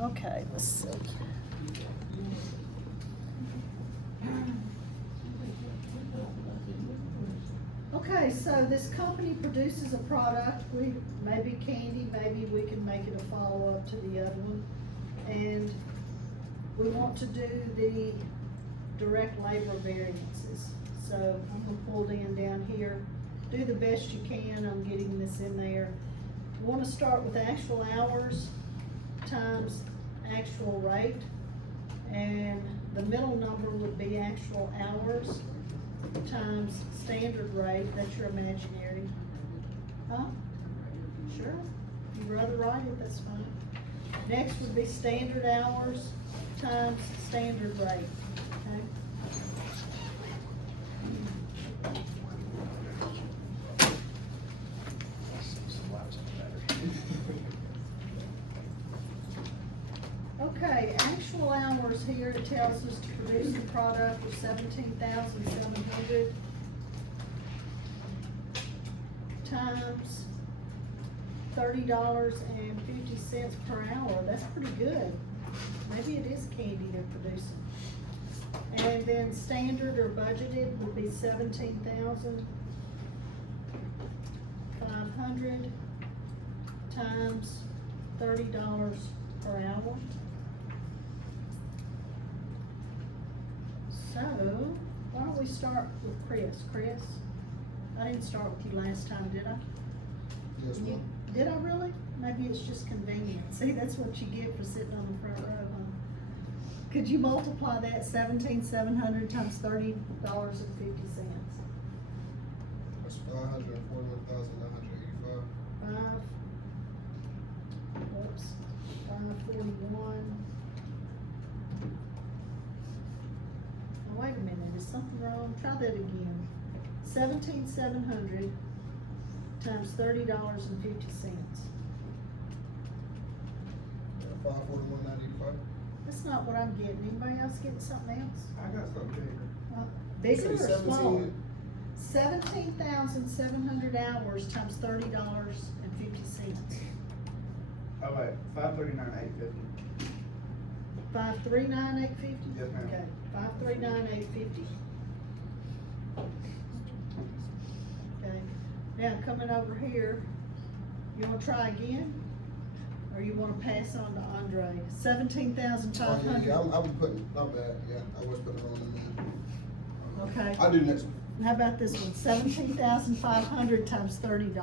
Okay, let's see. Okay, so this company produces a product, maybe candy, maybe we can make it a follow-up to the other one. And we want to do the direct labor variances. So I'm gonna pull in down here, do the best you can on getting this in there. We wanna start with actual hours times actual rate. And the middle number would be actual hours times standard rate, that's your imaginary. Huh? Sure, if you'd rather write it, that's fine. Next would be standard hours times standard rate, okay? Okay, actual hours here, it tells us to produce the product of 17,700 times $30.50 per hour. That's pretty good. Maybe it is candy they're producing. And then standard or budgeted would be 17,500 times $30 per hour. So, why don't we start with Chris? Chris, I didn't start with you last time, did I? Yes, ma'am. Did I really? Maybe it's just convenient. See, that's what you get for sitting on the front row, huh? Could you multiply that 17,700 times $30.50? That's 541,985. 541. Oh, wait a minute, is something wrong? Try that again. 17,700 times $30.50. 541,985. That's not what I'm getting. Anybody else getting something else? I got something bigger. Bigger or Say smaller? 17,700 hours times $30.50. Oh, wait, 539,850. 539,850? Yes, ma'am. Okay, 539,850. Okay, now coming over here, you wanna try again? Or you wanna pass on to Andre? 17,500. Yeah, I was putting, not bad, yeah, I was putting it on in there. Okay. I'll do the next one. How about this one? 17,500 times $30.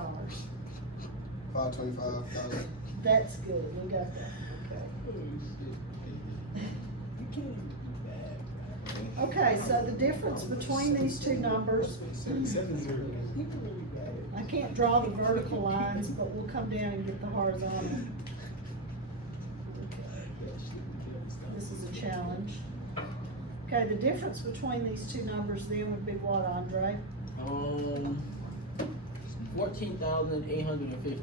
525,000. That's good, we got that, okay. Okay, so the difference between these two numbers, I can't draw the vertical lines, but we'll come down and get the horizontal. This is a challenge. Okay, the difference between these two numbers then would be what, Andre? 14,850.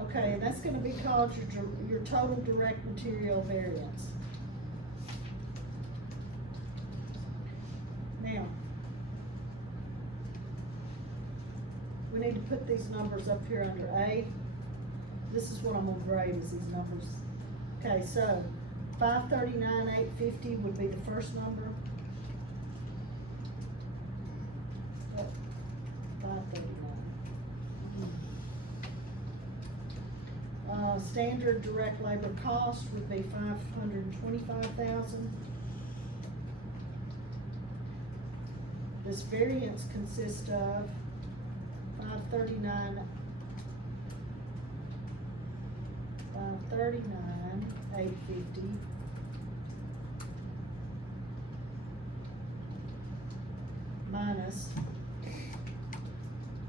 Okay, and that's gonna be called your total direct material variance. Now, we need to put these numbers up here under A. This is what I'm gonna grade is these numbers. Okay, so 539,850 would be the first number. 539. Standard direct labor cost would be 525,000. This variance consists of 539,850 minus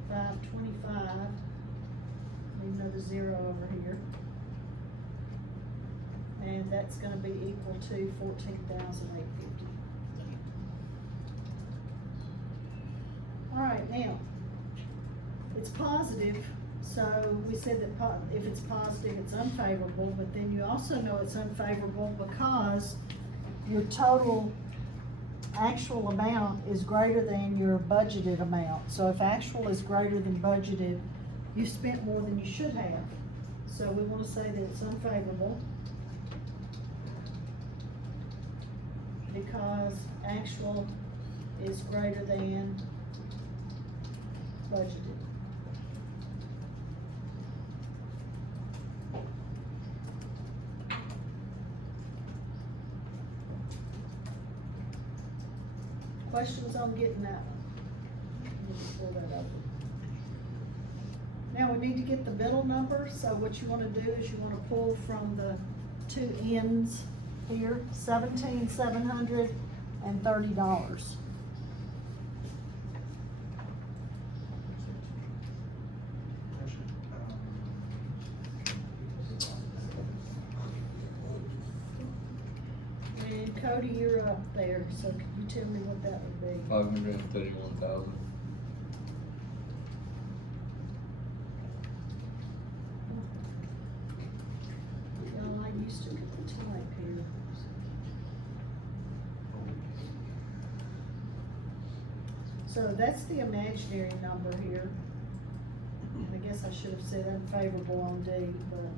525. Need another zero over here. And that's gonna be equal to 14,850. All right, now, it's positive, so we said that if it's positive, it's unfavorable, but then you also know it's unfavorable because your total actual amount is greater than your budgeted amount. So if actual is greater than budgeted, you spent more than you should have. So we wanna say that it's unfavorable because actual is greater than budgeted. Questions on getting that one? Let me pull that up. Now we need to get the middle number, so what you wanna do is you wanna pull from the two ends here, $17,730. And Cody, you're up there, so can you tell me what that would be? 531,000. Well, I used to type here. So that's the imaginary number here. I guess I should have said unfavorable on D, but.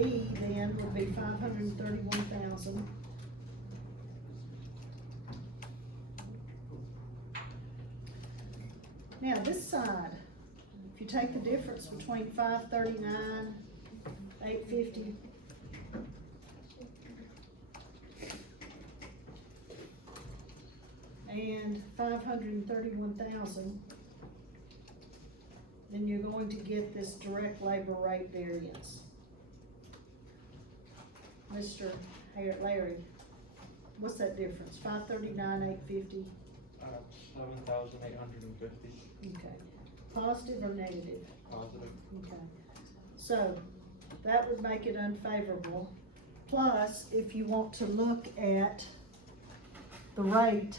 E then would be 531,000. Now this side, if you take the difference between 539, 850. And 531,000, then you're going to get this direct labor rate variance. Mr. Larry, what's that difference? 539, 850? 7,850. Okay. Positive or negative? Positive. Okay. So that would make it unfavorable. Plus, if you want to look at the rate,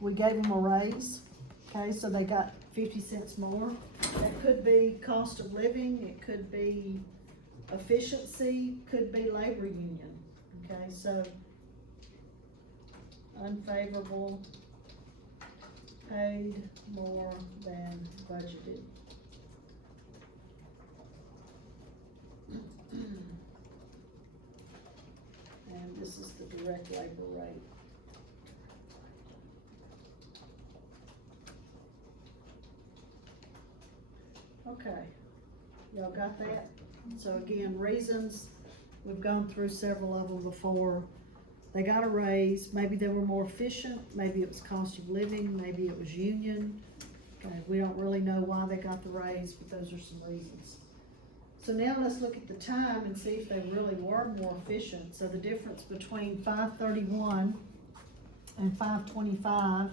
we gave them a raise, okay, so they got 50 cents more. That could be cost of living, it could be efficiency, could be labor union, okay, so unfavorable, paid more than budgeted. And this is the direct labor rate. Okay, y'all got that? So again, reasons, we've gone through several of them before. They got a raise, maybe they were more efficient, maybe it was cost of living, maybe it was union. Okay, we don't really know why they got the raise, but those are some reasons. So now let's look at the time and see if they really were more efficient. So the difference between 531 and 525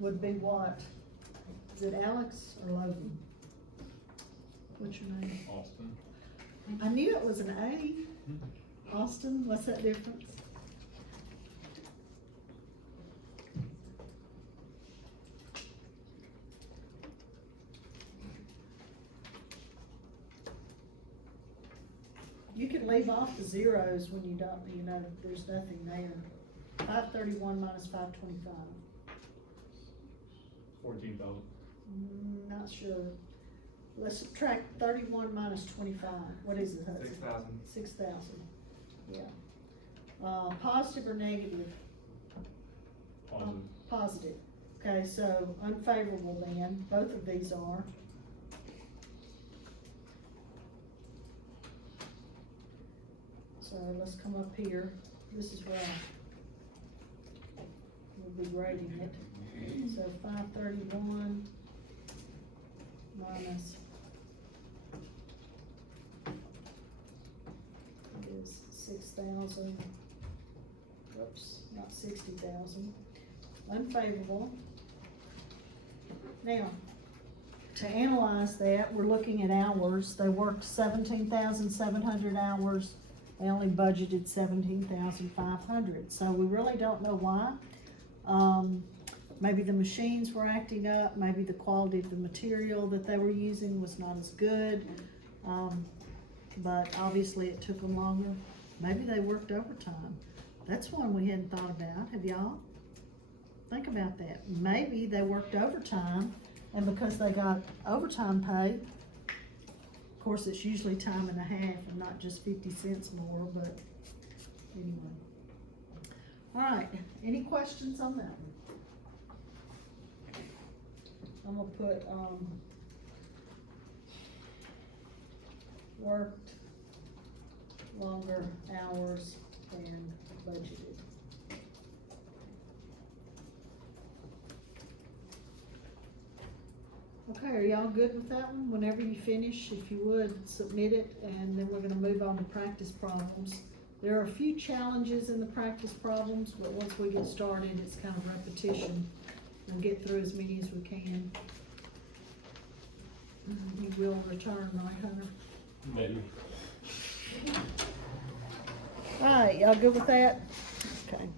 would be what? Is it Alex or Logan? What's your name? Austin. I knew it was an A. Austin, what's that difference? You can leave off the zeros when you don't, you know, there's nothing there. 531 minus 525. 14,000. Not sure. Let's subtract 31 minus 25. What is it, Hudson? 6,000. 6,000. Yeah. Positive or negative? Positive. Positive. Okay, so unfavorable then. Both of these are. So let's come up here. This is where we'll be grading it. So 531 minus is 6,000. Oops, not 60,000. Unfavorable. Now, to analyze that, we're looking at hours. They worked 17,700 hours. They only budgeted 17,500. So we really don't know why. Maybe the machines were acting up, maybe the quality of the material that they were using was not as good, but obviously it took them longer. Maybe they worked overtime. That's one we hadn't thought about, have y'all? Think about that. Maybe they worked overtime, and because they got overtime pay, of course, it's usually time and a half and not just 50 cents more, but anyway. All right, any questions on that one? I'm gonna put, worked longer hours than budgeted. Okay, are y'all good with that one? Whenever you finish, if you would, submit it, and then we're gonna move on to practice problems. There are a few challenges in the practice problems, but once we get started, it's kind of repetition. We'll get through as many as we can. You will return, right, Hunter? Maybe. All right, y'all good with that? Okay.